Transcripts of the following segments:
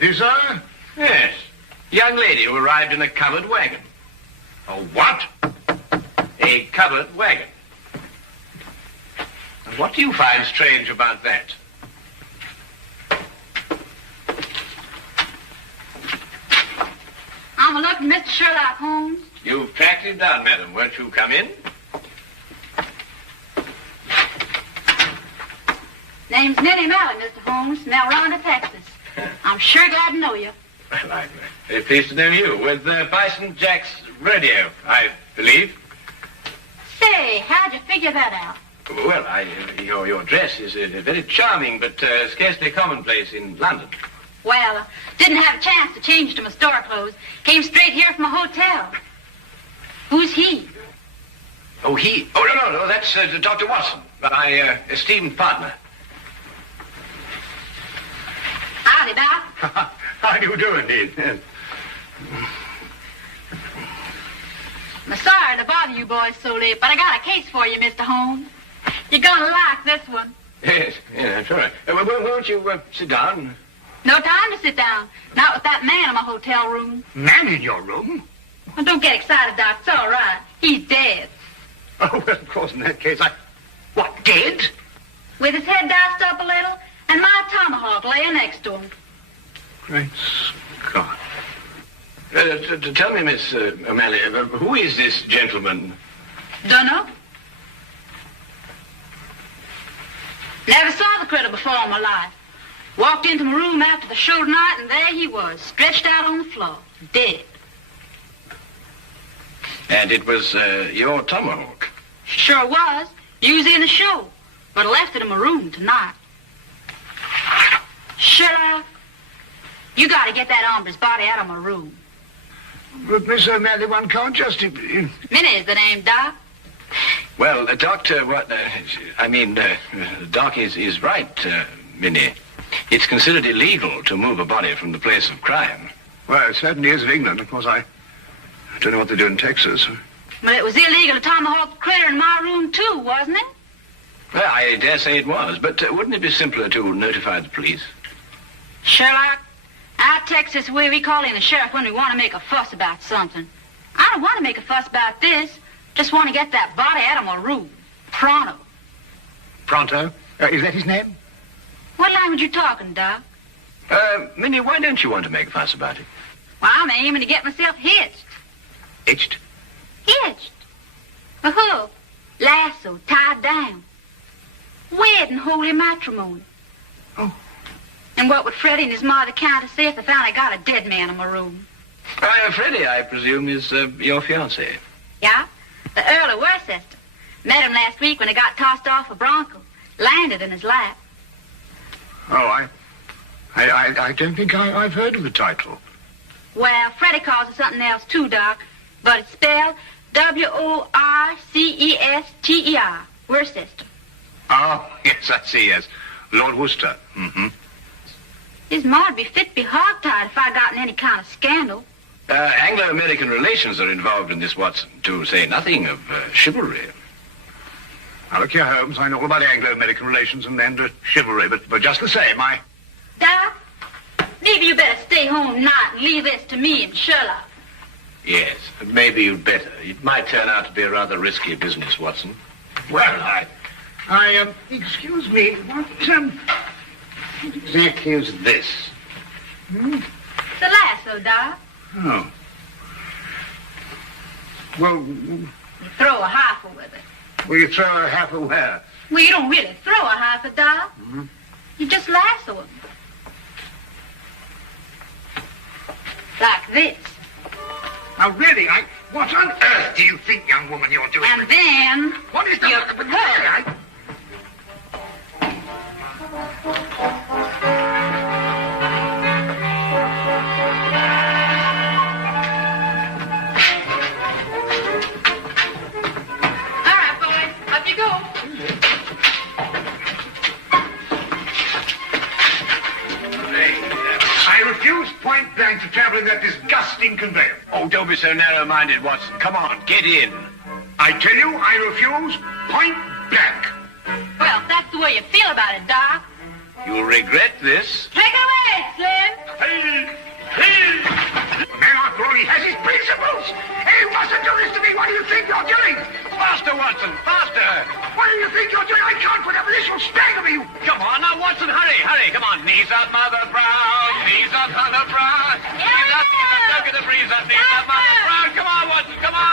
Certainly, sir. Yes. Young lady who arrived in a covered wagon. A what? A covered wagon. And what do you find strange about that? I'm looking, Mr. Sherlock Holmes. You've tracked him down, madam. Won't you come in? Name's Minnie, Mr. Holmes, from El Rhonda, Texas. I'm sure glad to know you. Well, I'm very pleased to know you. With Bison Jack's radio, I believe. Say, how'd you figure that out? Well, your dress is very charming, but scarcely commonplace in London. Well, didn't have a chance to change to my store clothes. Came straight here from a hotel. Who's he? Oh, he? Oh, no, that's Dr. Watson, my esteemed partner. Howdy, Doc. How do you do, indeed? Yes. I'm sorry to bother you boys so late, but I got a case for you, Mr. Holmes. You're gonna like this one. Yes, yeah, sure. Won't you sit down? No time to sit down. Not with that man in my hotel room. Man in your room? Well, don't get excited, Doc. It's all right. He's dead. Oh, well, of course, in that case, What, dead? With his head diced up a little, and my tomahawk laying next to him. Great Scott. Tell me, Miss O'Malley, who is this gentleman? Dunno. Never saw the critter before in my life. Walked into my room after the show tonight, and there he was, stretched out on the floor, dead. And it was your tomahawk? Sure was. Usually in the show, but I left it in my room tonight. Sherlock, you got to get that hombre's body out of my room. But, Miss O'Malley, one can't just... Minnie's the name, Doc. Well, Doctor, Doc is right, Minnie. It's considered illegal to move a body from the place of crime. Well, it certainly is in England. Of course, I don't know what they do in Texas. Well, it was illegal to tomahawk the critter in my room, too, wasn't it? Well, I dare say it was, but wouldn't it be simpler to notify the police? Sherlock, out Texas way we call in the sheriff when we want to make a fuss about something. I don't want to make a fuss about this. Just want to get that body out of my room. Pronto. Pronto? Is that his name? What language you talking, Doc? Minnie, why don't you want to make a fuss about it? Well, I'm aiming to get myself hitched. Hitched? Hitched. A hook, lasso, tied down. Wedding holy matrimony. Oh. And what would Freddie and his mother count to say if they found I got a dead man in my room? Freddie, I presume, is your fiancé. Yeah, the Earl of Worcester. Met him last week when he got tossed off a bronco. Landed in his lap. Oh, I don't think I've heard of the title. Well, Freddie calls it something else too, Doc. But it's spelled W-O-R-C-E-S-T-E-R. Worcester. Oh, yes, I see, yes. Lord Worcester. Mm-hmm. His ma'd be fit to be hogtied if I got in any kind of scandal. Anglo-American relations are involved in this, Watson, to say nothing of chivalry. Now, look here, Holmes, I know all about Anglo-American relations and chivalry, but just the same, Doc, maybe you better stay home tonight and leave this to me and Sherlock. Yes, maybe you'd better. It might turn out to be a rather risky business, Watson. Well, excuse me, what exactly is this? The lasso, Doc. Oh. Well, You throw a heifer with it. will you throw a half where? Well, you don't really throw a heifer, Doc. Mm-hmm. You just lasso him. Like this. Now, really, what on earth do you think, young woman, you're doing? And then... What is the... You pull. Point blank to travel in that disgusting conveyance. Oh, don't be so narrow-minded, Watson. Come on, get in. I tell you, I refuse point blank. Well, if that's the way you feel about it, Doc. You'll regret this. Take it away, Slim. Man, after all, he has his principles. And you mustn't do this to me. What do you think you're doing? Faster, Watson, faster! What do you think you're doing? I can't put up with this. You'll stagger me. Come on, now, Watson, hurry, come on. Knees up, Mother Brown, knees up, Mother Brown. Knees up, don't get the breeze up, knees up, Mother Brown. Come on, Watson, come on!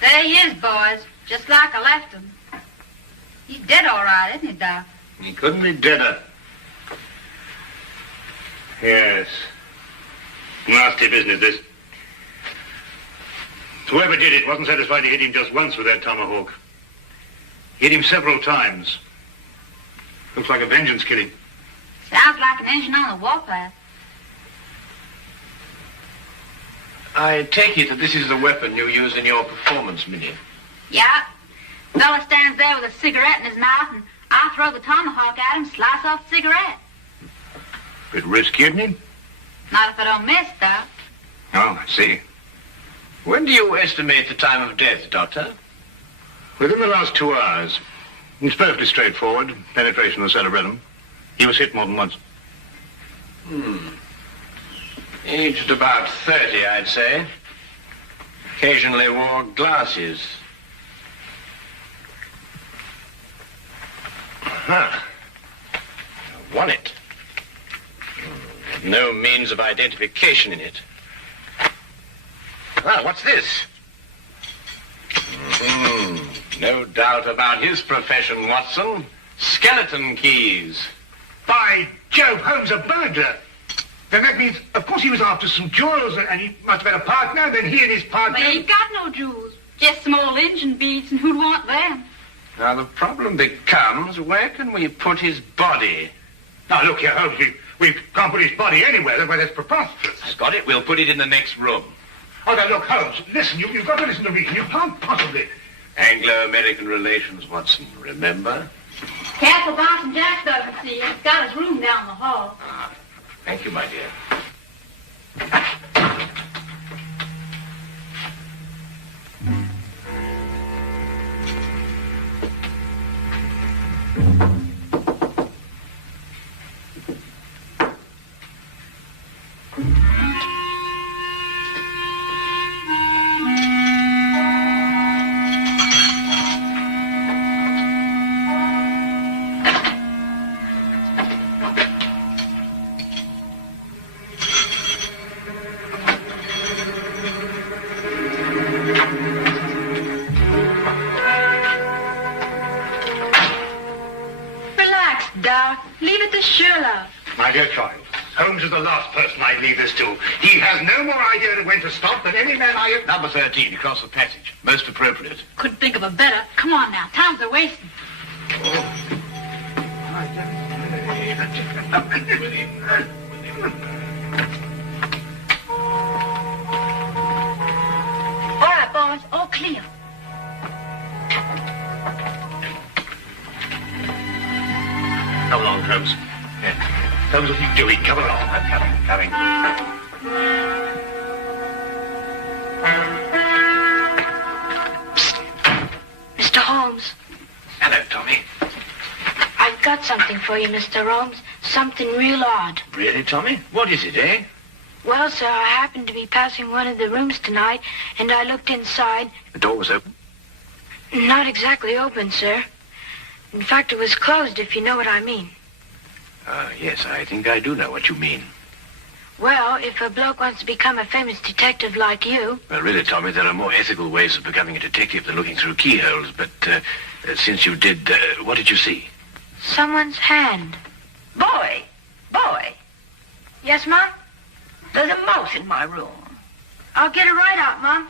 There he is, boys. Just like I left him. He's dead all right, isn't he, Doc? He couldn't be deader. Yes. Nasty business, this. Whoever did it wasn't satisfied to hit him just once with that tomahawk. Hit him several times. Looks like a vengeance killing. Sounds like an engine on the warpath. I take it that this is the weapon you used in your performance, Minnie. Yeah. Fella stands there with a cigarette in his mouth, and I throw the tomahawk at him, slice off the cigarette. Bit risky, isn't it? Not if I don't miss, Doc. Oh, I see. When do you estimate the time of death, Doctor? Within the last 2 hours. It's perfectly straightforward. Penetration of the cerebellum. He was hit more than once. Aged about 30, I'd say. Occasionally wore glasses. Huh. Won it. No means of identification in it. Ah, what's this? No doubt about his profession, Watson. Skeleton keys. By Jove, Holmes, a burglar. Then that means, of course, he was after some jewels, and he must have had a partner, and then he and his partner... But he ain't got no jewels. Just some old engine beads, and who'd want them? Now, the problem becomes, where can we put his body? Now, look here, Holmes, we can't put his body anywhere. That's preposterous. I've got it. We'll put it in the next room. Oh, now, look, Holmes, listen, you've got to listen to reason. You can't possibly... Anglo-American relations, Watson, remember? Careful, Boston Jack doesn't see you. He's got his room down the hall. Thank you, my dear. Leave it to Sherlock. My dear child, Holmes is the last person I'd leave this to. He has no more idea of when to stop than any man I have... Number 13, across the passage. Most appropriate. Couldn't think of a better. Come on now, time's a wasting. All right, boys, all clear. Come along, Holmes. Holmes, what are you doing? Come along. I'm coming. Psst. Mr. Holmes. Hello, Tommy. I've got something for you, Mr. Holmes. Something real odd. Really, Tommy? What is it, eh? Well, sir, I happened to be passing one of the rooms tonight, and I looked inside. The door was open? Not exactly open, sir. In fact, it was closed, if you know what I mean. Yes, I think I do know what you mean. Well, if a bloke wants to become a famous detective like you... Well, really, Tommy, there are more ethical ways of becoming a detective than looking through keyholes. But since you did, what did you see? Someone's hand. Boy! Yes, Mom? There's a mouse in my room. I'll get it right out, Mom.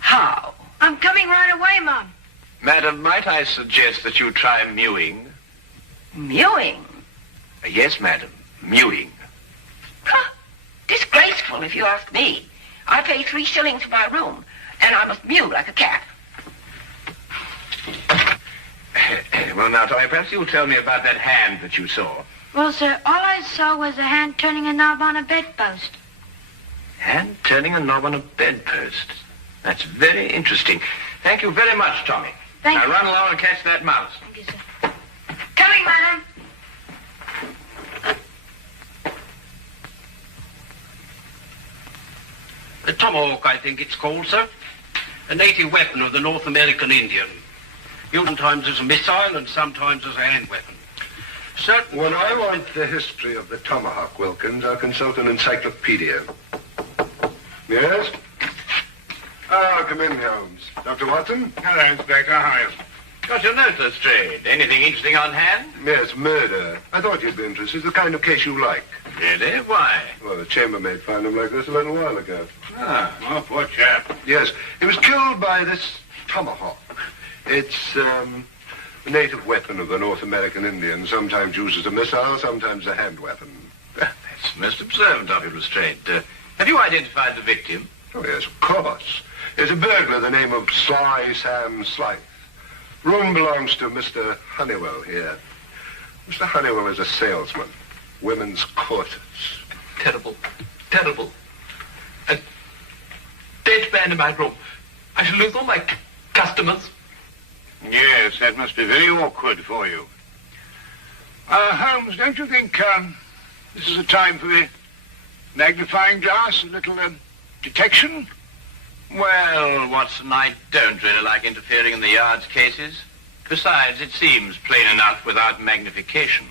How? I'm coming right away, Mom. Madam, might I suggest that you try mewing? Mewing? Yes, madam. Mewing. Huh. Disgraceful, if you ask me. I pay 3 shillings for my room, and I must mew like a cat. Well, now, Tommy, perhaps you'll tell me about that hand that you saw. Well, sir, all I saw was a hand turning a knob on a bedpost. Hand turning a knob on a bedpost. That's very interesting. Thank you very much, Tommy. Thank now you. run along and catch that mouse. Thank you, sir. Coming, madam. A tomahawk, I think it's called, sir. A native weapon of the North American Indian. Used sometimes as a missile and sometimes as a hand weapon. Sir, When I want the history of the tomahawk, Wilkins, I'll consult an encyclopedia. Yes? Ah, come in, Holmes. Dr. Watson? Hello, Inspector. How are you? Got your note, Lestrade. Anything interesting on hand? Yes, murder. I thought you'd be interested. It's the kind of case you like. Really? Why? Well, the chambermaid found him like this a little while ago. Ah, Oh, poor chap. Yes, he was killed by this tomahawk. It's a native weapon of the North American Indian, sometimes used as a missile, sometimes a hand weapon. that's most observant of you, Lestrade. Have you identified the victim? Oh, yes, of course. There's a burglar, the name of Sly Sam Slythe. Room belongs to Mr. Honeywell here. Mr. Honeywell is a salesman. Women's quarters. Terrible. Terrible. A dead man in my room. I shall lose all my customers. Yes, that must be very awkward for you. Holmes, don't you think this is a time for the magnifying glass, a little detection? Well, Watson, I don't really like interfering in the yard's cases. Besides, it seems plain enough without magnification.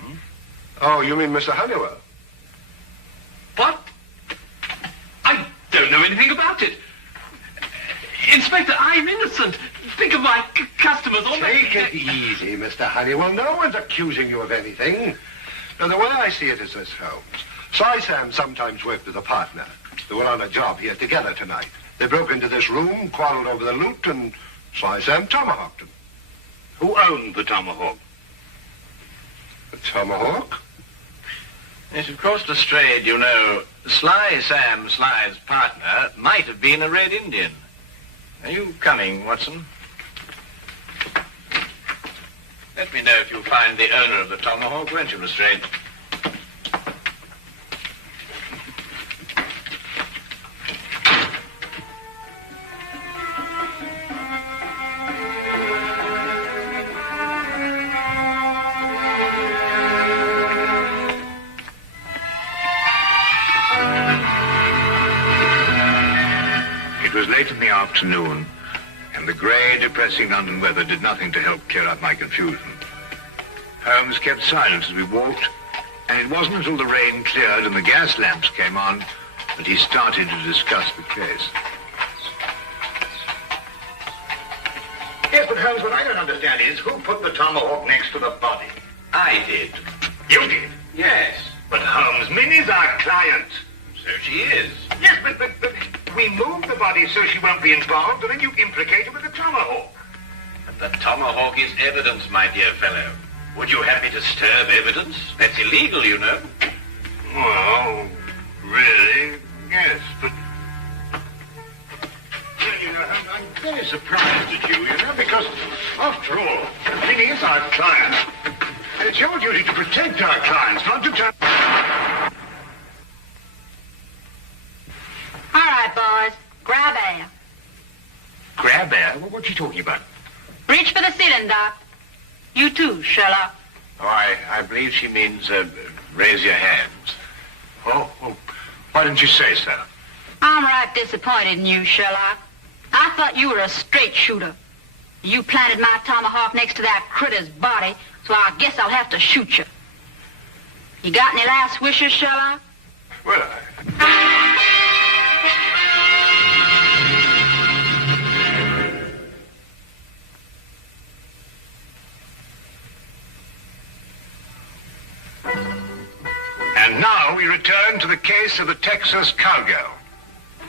Oh, you mean Mr. Honeywell? What? I don't know anything about it. Inspector, I'm innocent. Think of my customers. Take it easy, Mr. Honeywell. No one's accusing you of anything. Now, the way I see it is this, Holmes. Sly Sam sometimes worked with a partner. They were on a job here together tonight. They broke into this room, quarreled over the loot, and Sly Sam tomahawked him. Who owned the tomahawk? A tomahawk? Yes, of course, Lestrade, you know, Sly Sam Sly's partner might have been a Red Indian. Are you coming, Watson? Let me know if you find the owner of the tomahawk, won't you, Lestrade? It was late in the afternoon, and the grey, depressing London weather did nothing to help clear up my confusion. Holmes kept silent as we walked, and it wasn't until the rain cleared and the gas lamps came on that he started to discuss the case. Yes, but Holmes, what I don't understand is who put the tomahawk next to the body? I did. You did? Yes. But Holmes, Minnie's our client. So she is. Yes, but we moved the body so she won't be involved, and then you implicate her with the tomahawk. But the tomahawk is evidence, my dear fellow. Would you have me disturb evidence? That's illegal, you know. Well, really, yes, but... Well, you know, I'm very surprised at you know, because, after all, Minnie is our client. And it's your duty to protect our clients, not to turn... All right, boys. Grab air. Grab air? What's she talking about? Reach for the ceiling, Doc. You too, Sherlock. Oh, I believe she means, raise your hands. Oh, why didn't you say so? I'm right disappointed in you, Sherlock. I thought you were a straight shooter. You planted my tomahawk next to that critter's body, so I guess I'll have to shoot you. You got any last wishes, Sherlock? Well, And now we return to the case of the Texas Cowgirl.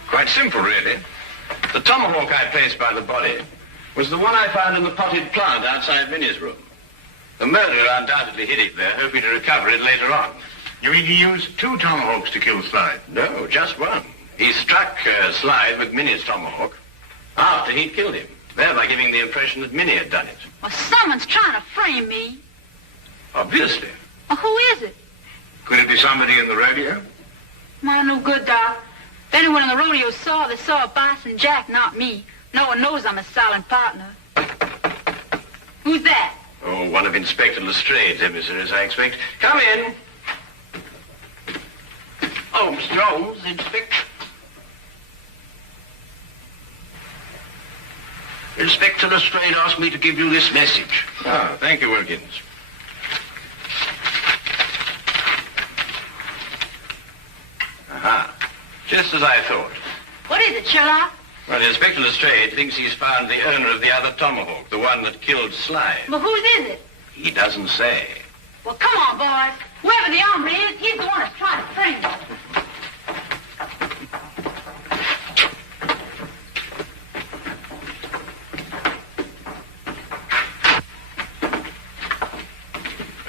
Quite simple, really. The tomahawk I placed by the body was the one I found in the potted plant outside Minnie's room. The murderer undoubtedly hid it there, hoping to recover it later on. You mean he used 2 tomahawks to kill Sly? No, just one. He struck Sly with Minnie's tomahawk after he'd killed him, thereby giving the impression that Minnie had done it. Well, someone's trying to frame me. Obviously. Well, who is it? Could it be somebody in the rodeo? My no good, Doc. If anyone in the rodeo saw, they saw a Bison Jack, not me. No one knows I'm a silent partner. Who's that? Oh, one of Inspector Lestrade's emissaries, I expect. Come in. Holmes, Jones, Inspector. Inspector Lestrade asked me to give you this message. Ah, thank you, Wilkins. Aha. Just as I thought. What is it, Sherlock? Well, Inspector Lestrade thinks he's found the owner of the other tomahawk, the one that killed Sly. Well, whose is it? He doesn't say. Well, come on, boys. Whoever the hombre is, he's the one that's trying to frame us.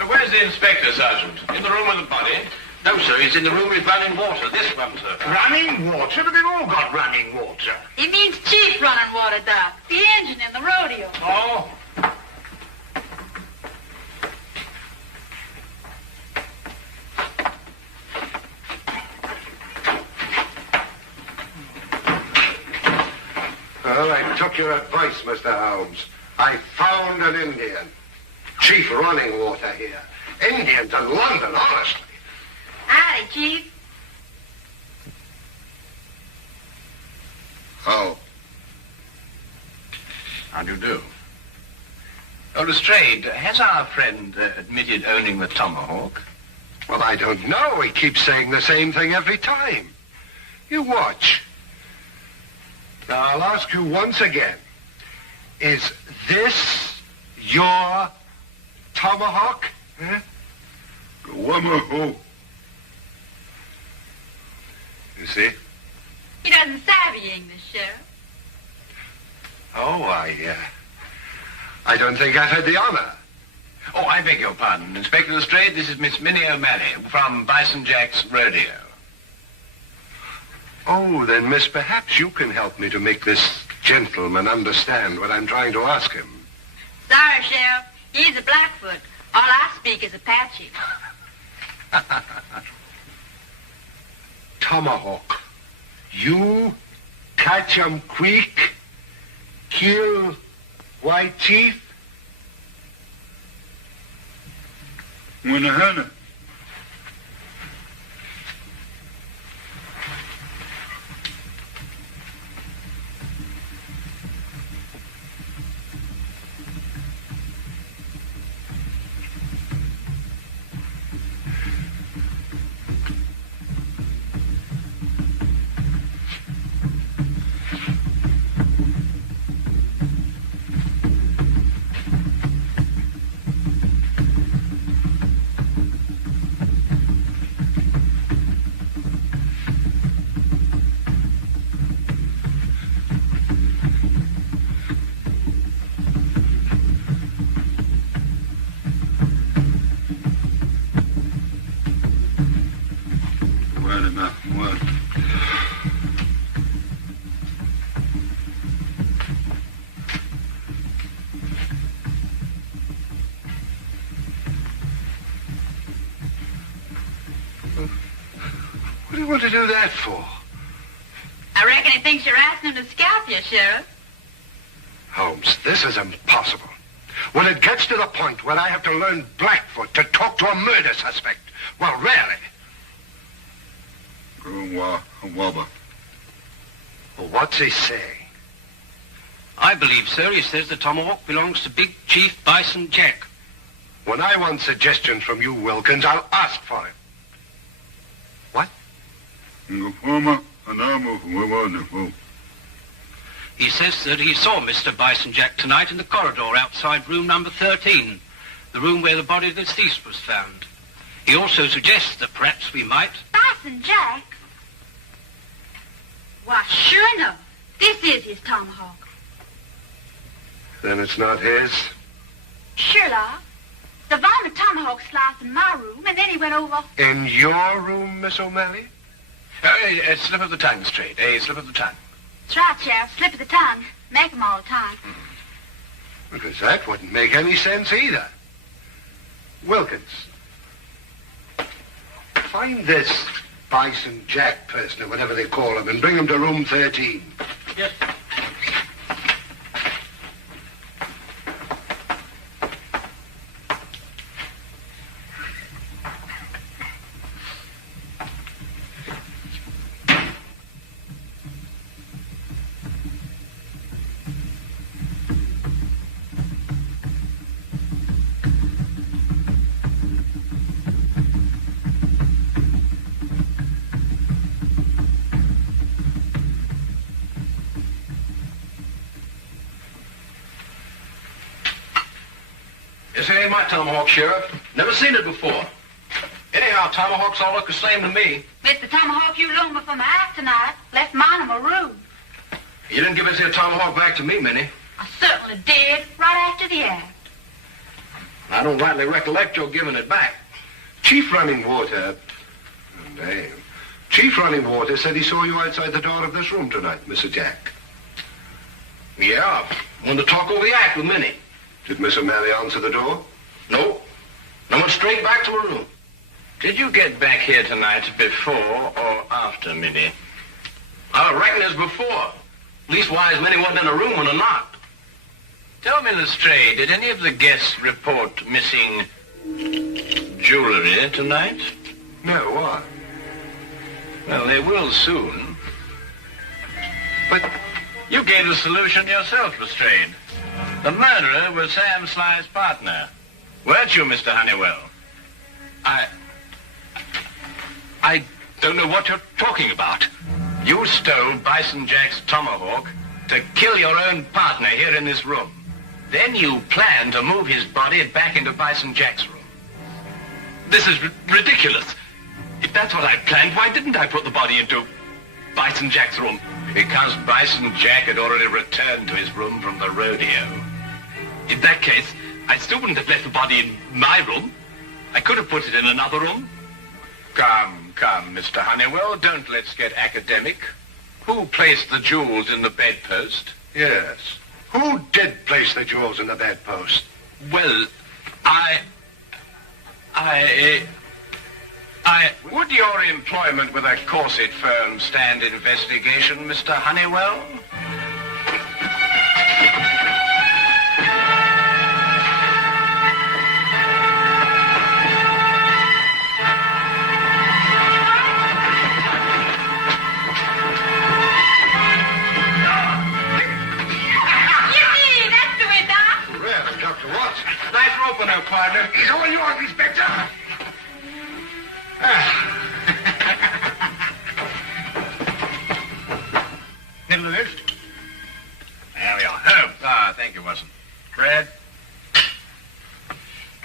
Where's the inspector, Sergeant? In the room with the body? No, sir, he's in the room with running water. This one, sir. Running water? But they've all got running water. He means Chief running water, Doc. The engine in the rodeo. Oh? Well, I took your advice, Mr. Holmes. I found an Indian. Chief running water here. Indians in London, honestly. Howdy, Chief. Oh. How do you do? Oh, Lestrade, has our friend admitted owning the tomahawk? Well, I don't know. He keeps saying the same thing every time. You watch. Now, I'll ask you once again. Is this your tomahawk? Huh? You see? He doesn't savvy English, Sheriff. Oh, I don't think I've had the honor. Oh, I beg your pardon. Inspector Lestrade, this is Miss Minnie O'Malley from Bison Jack's rodeo. Oh, then, miss, perhaps you can help me to make this gentleman understand what I'm trying to ask him. Sorry, Sheriff. He's a Blackfoot. All I speak is Apache. Tomahawk. You catch 'em quick, kill White Chief? Winahana. What do you want to do that for? I reckon he thinks you're asking him to scalp you, Sheriff. Holmes, this is impossible. When it gets to the point where I have to learn Blackfoot to talk to a murder suspect, well, really. Well, what's he saying? I believe, sir, he says the tomahawk belongs to Big Chief Bison Jack. When I want suggestions from you, Wilkins, I'll ask for it. What? He says that he saw Mr. Bison Jack tonight in the corridor outside room number 13, the room where the body of the deceased was found. He also suggests that perhaps we might... Bison Jack? Why, sure enough. This is his tomahawk. Then it's not his? Sherlock, the varmint tomahawk sliced in my room, and then he went over... In your room, Miss O'Malley? A slip of the tongue, Lestrade. A slip of the tongue. That's right, Sheriff. Slip of the tongue. Make 'em all the time. Because that wouldn't make any sense either. Wilkins, find this Bison Jack person, or whatever they call him, and bring him to room 13. Yes. This ain't my tomahawk, Sheriff. Never seen it before. Anyhow, tomahawks all look the same to me. Mr. Tomahawk, you loaned me for my act tonight. Left mine in my room. You didn't give us your tomahawk back to me, Minnie. I certainly did, right after the act. I don't rightly recollect your giving it back. Chief Running Water... Damn. Chief Running Water said he saw you outside the door of this room tonight, Mr. Jack. Yeah, wanted to talk over the act with Minnie. Did Miss O'Malley answer the door? No. I went straight back to my room. Did you get back here tonight before or after Minnie? I reckon it's before. Leastwise, Minnie wasn't in the room when I knocked. Tell me, Lestrade, did any of the guests report missing jewelry tonight? No, why? Well, they will soon. But you gave the solution yourself, Lestrade. The murderer was Sam Sly's partner. Weren't you, Mr. Honeywell? I don't know what you're talking about. You stole Bison Jack's tomahawk to kill your own partner here in this room. Then you planned to move his body back into Bison Jack's room. This is ridiculous. If that's what I planned, why didn't I put the body into Bison Jack's room? Because Bison Jack had already returned to his room from the rodeo. In that case, I still wouldn't have left the body in my room. I could have put it in another room. Come, Mr. Honeywell, don't let's get academic. Who placed the jewels in the bedpost? yes. Who did place the jewels in the bedpost? Well, Would your employment with a corset firm stand investigation, Mr. Honeywell? Yippee! That's the way, Doc. Well, Dr. Watson. Nice rope on her, partner. It's all yours, Inspector. Middle of this? There we are. Holmes. Ah, thank you, Watson. Fred?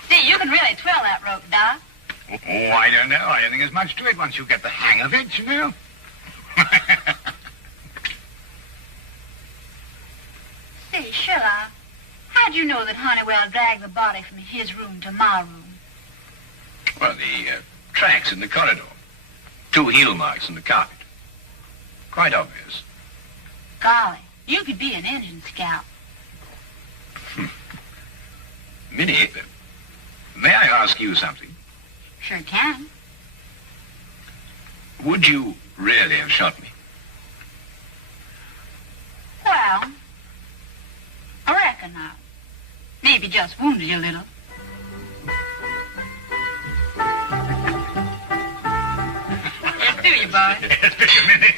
See, you can really twirl that rope, Doc. Oh, I don't know. I don't think there's much to it once you get the hang of it, you know. Say, Sherlock, how'd you know that Honeywell dragged the body from his room to my room? Well, the tracks in the corridor. 2 heel marks in the carpet. Quite obvious. Golly, you could be an engine scout. Minnie, may I ask you something? Sure can. Would you really have shot me? Well, I reckon not. Maybe just wounded you a little. Let's do you, boy. Yes, Minnie.